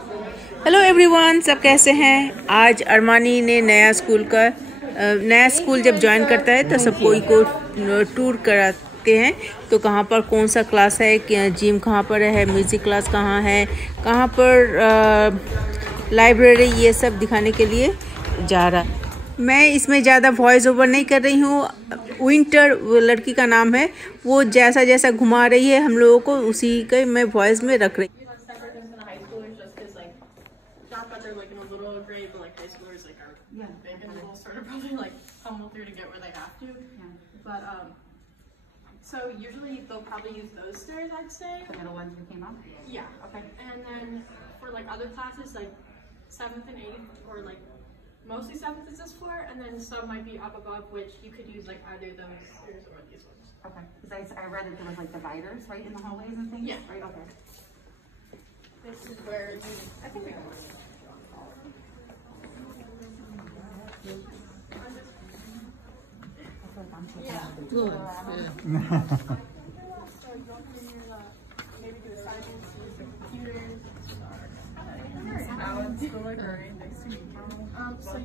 Hello everyone, सब कैसे हैं। आज अरमानी ने नया स्कूल जब ज्वाइन करता है तो सब कोई को टूर कराते हैं। तो कहाँ पर कौन सा क्लास है, जिम कहाँ पर है, म्यूज़िक क्लास कहाँ पर लाइब्रेरी, ये सब दिखाने के लिए जा रहा। मैं इसमें ज़्यादा वॉइस ओवर नहीं कर रही हूँ। विंटर लड़की का नाम है, वो जैसा जैसा घुमा रही है हम लोगों को उसी के मैं वॉइस में रख रही हूँ। Not that they're like in a little grade, but like high schoolers like are big and will sort of probably like humble through to get where they have to. Yeah. But so usually they'll probably use those stairs, I'd say. The middle ones we came up? Yeah. Okay. And then for like other classes like 7th and 8th, or like mostly 7th is this floor, and then some might be up above, which you could use like either those stairs or these ones. Okay. Because I read that there was like dividers right in the hallways and things. Yeah. Right. Okay. This is where I think we can. Yeah. Good. Maybe do assignments, use the computers. The library. Nice to meet you. So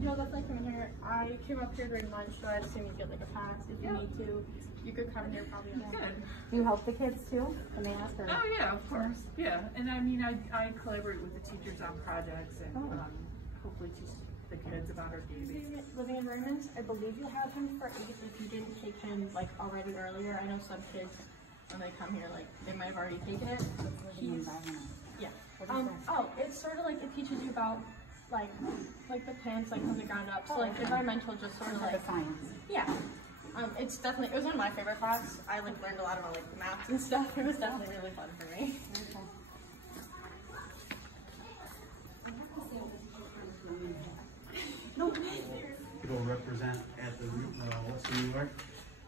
you'll definitely come in here. I came up here during lunch, so I'd assume you get like a pass if you need to. You could come in here probably. Good. Do you help the kids too? When they ask her? Oh yeah, of course. Yeah, and I mean, I collaborate with the teachers on projects and hopefully teach the kids about our babies. Living environments, I believe you have him for 8th if you didn't take him like already earlier. I know some kids when they come here like they might have already taken it. Yeah. It's sort of like it teaches you about like the plants like from the ground up. So like environmental, just sort of like science. Yeah. It was one of my favorite classes. I like learned a lot about like the maps and stuff. It was definitely really fun for me. People represent at the Western New York,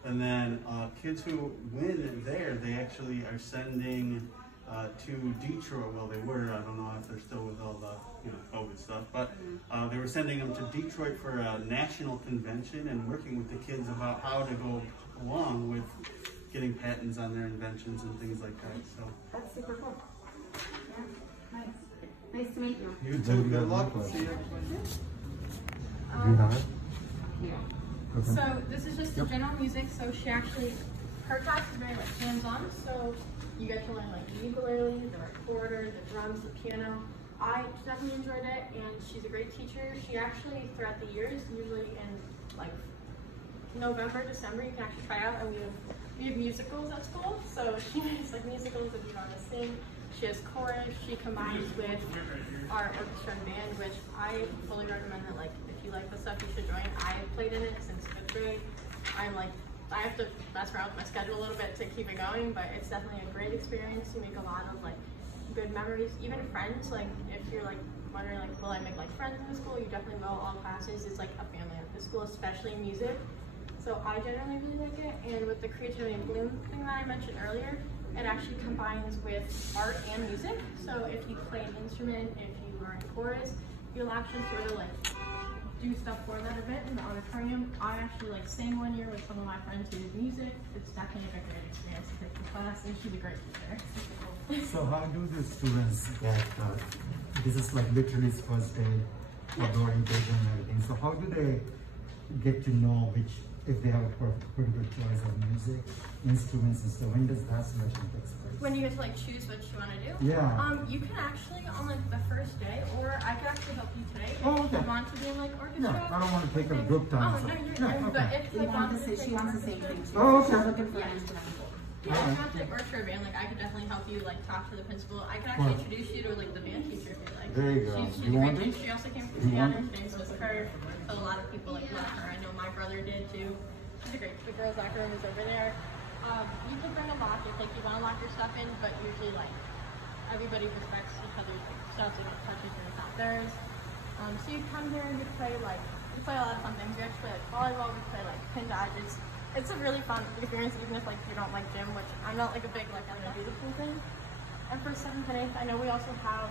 and then kids who win there, they actually are sending to Detroit. Well, they were. I don't know if they're still with all the COVID stuff, but they were sending them to Detroit for a national convention and working with the kids about how to go along with getting patents on their inventions and things like that. So that's super cool. Yeah, nice. Nice to meet you. You too. Good luck. See you. So this is just the general music. So her class is very like hands-on. So you get to learn like the ukulele, the recorder, the drums, the piano. I definitely enjoyed it, and she's a great teacher. She actually throughout the years, usually in like November, December, you can actually try out, and we have musicals at school. So she makes like musicals if you want to sing. She has chorus. She combines with our orchestra and band, which I fully recommend that. Like, if you like the stuff, you should join. I played in it since 5th grade. I have to mess around with my schedule a little bit to keep it going, but it's definitely a great experience. You make a lot of like good memories, even friends. Like, if you're like wondering like, will I make like friends in the school? You definitely will. All classes is like a family at the school, especially music. So I generally really like it. And with the creativity and bloom thing that I mentioned earlier, it actually combines with art and music. So if you play an instrument, if you are in chorus, you'll actually sort of like do stuff for that event in the auditorium. I actually like sang one year with some of my friends who did music. It's definitely a great experience to take the class, and she's a great teacher. So how do the students get, this is like literally first day of the orientation and everything. So how do they get to know if they have a pretty good choice of music, instruments and stuff? When does that selection take place? When you get to like choose what you want to do? Yeah. You can actually on like the first day, or I could actually help you today if you want to do like orchestra. Yeah, I don't want to take up group time. Oh, no, you're fine. But if like she wants the same thing too. Oh, okay. She's looking for an instrumental. Yeah, if you want to take orchestra or band, like I could definitely help you like talk to the principal. I could actually introduce you to like the band teacher if you like. There you go. She's a great teacher. She also came from theater. Her name's Miss Kerr. So a lot of people like love her. I know my brother did too. She's a great. The girls' locker room is over there. You can bring a locker if like you want to lock your stuff in, but usually like everybody respects each other's like, stuff, so you don't touch it and it's not theirs. So you come here and you play a lot of fun things. We actually play like volleyball. We play like pin dodge. It's a really fun experience, even if like you don't like gym, which I'm not like a big like I'm gonna do the pool thing. And for 7th and 8th, I know we also have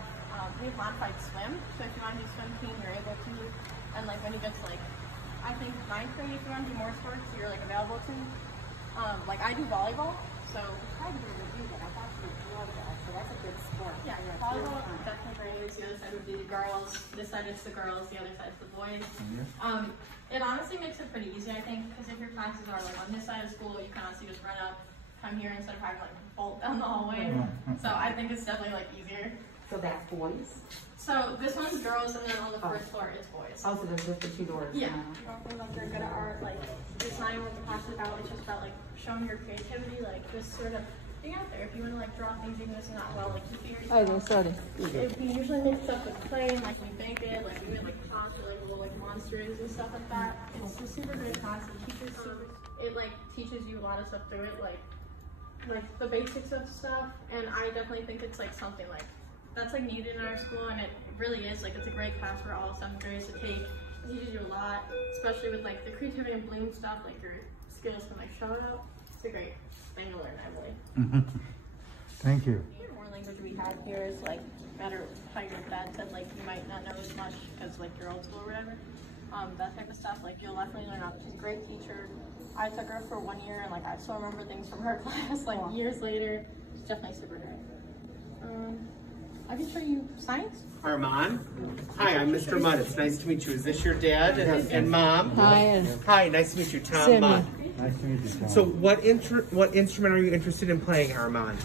modified swim. So if you want to do swim team, you're able to. And like when you get to like I think 9th grade, if you want to do more sports, you're like available to. Like I do volleyball, so I tried to review that. I thought she would love that. So that's a good sport. yeah, volleyball is definitely great. girls. This side it's the girls, the other side's the boys. It honestly makes it pretty easy, I think, because if your classes are like on this side of school, you can honestly just run up, come here instead of having like bolt down the hallway. So I think it's definitely like easier. So that's boys? So this one's girls, and then on the first floor is boys. Oh, so there's just the 2 doors. Yeah. Like they're good at art, like design what the class is about. It's just about like showing your creativity, like just sort of being out there. If you want to like draw things even if it's not well, like you figure it out. sorry. We usually mix up with clay and like we bake it, like we make like pots or like little like monsters and stuff like that. It's a super great class. The teachers it like teaches you a lot of stuff through it, like the basics of stuff. And I definitely think it's like something like that's like needed in our school, and it really is. Like it's a great class for all 7th graders to take. It teaches you a lot, especially with like the creativity and bloom stuff. Like your skills can like show out. It's a great thing to learn, I believe. Thank you. The more language we have here is like no matter how your dad said, like you might not know as much because like you're old school or whatever. That type of stuff, like you'll definitely learn out. She's a great teacher. I took her for 1 year and like I still remember things from her class like years later. She's definitely super great. I can show you science. Armaani. Hi, I'm Mr. Mudd. It's nice to meet you. Is this your dad and mom? Hi. Hi, nice to meet you, Tom Mudd. Nice to meet you, Tom. So what instrument are you interested in playing, Armaani?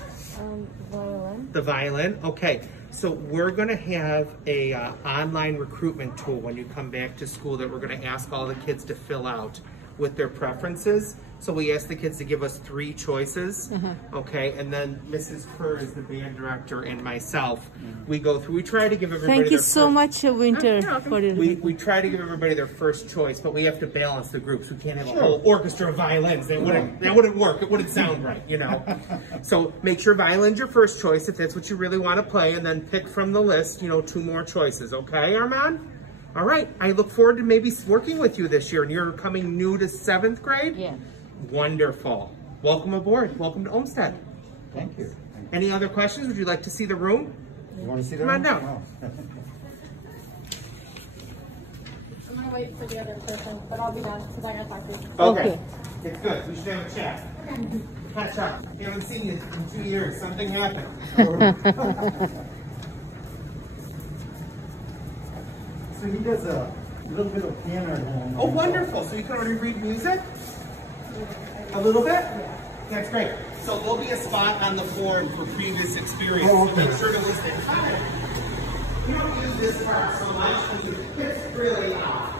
Violin. The violin? Okay. So we're going to have a online recruitment tool when you come back to school that we're going to ask all the kids to fill out with their preferences. So we asked the kids to give us 3 choices, okay? And then Mrs. Kerr is the band director and myself. We go through, we try to give everybody Thank you so much, Winter, for it. We try to give everybody their first choice, but we have to balance the groups. We can't have a whole orchestra of violins. That wouldn't work. It wouldn't sound right, you know? So make sure violin's your first choice if that's what you really want to play, and then pick from the list, 2 more choices, okay, Armaani? All right, I look forward to maybe working with you this year, and you're coming new to 7th grade? Yeah. Wonderful. Welcome aboard. Welcome to Olmsted. Thank you. Any other questions? Would you like to see the room? You want to see the Come on room? down. Oh. I'm gonna wait for the other person, but I'll be done because I gotta talk to you. Okay. It's good. We should have a chat. Catch up. We haven't seen you in 2 years. Something happened. So he does a little bit of piano at home. Oh, wonderful. So you can already read music? A little bit? That's great. So there'll be a spot on the form for previous experience. Oh, So okay. make sure to list it. We don't use this part so much because it's really hot.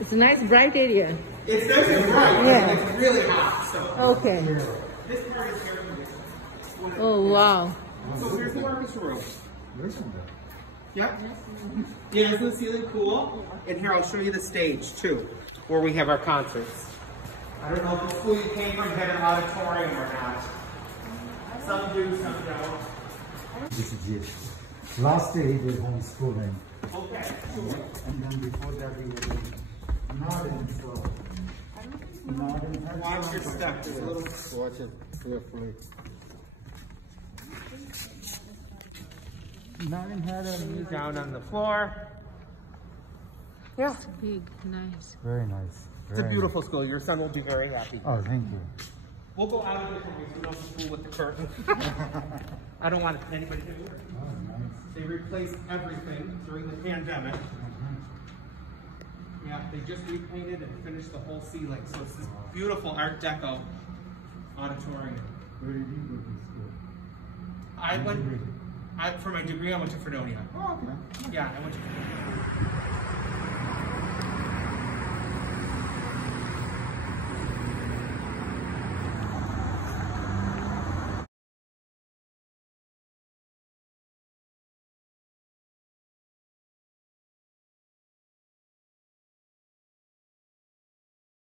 It's a nice bright area. It's nice and bright. Yeah. It's really hot. So Okay. this part is here. Oh, wow. So here's the orchestra room. Listen to Yep. Yeah, isn't the ceiling cool? And here, I'll show you the stage too, where we have our concerts. I don't know if the school you came from had an auditorium or not. Some do, some don't. This is it. Last year he did homeschooling. Okay. And then before that we were doing Northern, so Northern. Watch your step. There's a little. Watch it carefully. Northern had a music. Down on the floor. Yeah. Big, nice. Very nice. It's a beautiful school. Your son will be very happy. Oh, thank you. We'll go out of it when we don't fool with the curtain. I don't want anybody to do it. Oh, nice. They replaced everything during the pandemic. Yeah, they just repainted and finished the whole ceiling. So it's this beautiful Art Deco auditorium. Where did you go to school? For my degree, I went to Fredonia. Oh, okay. Yeah, I went to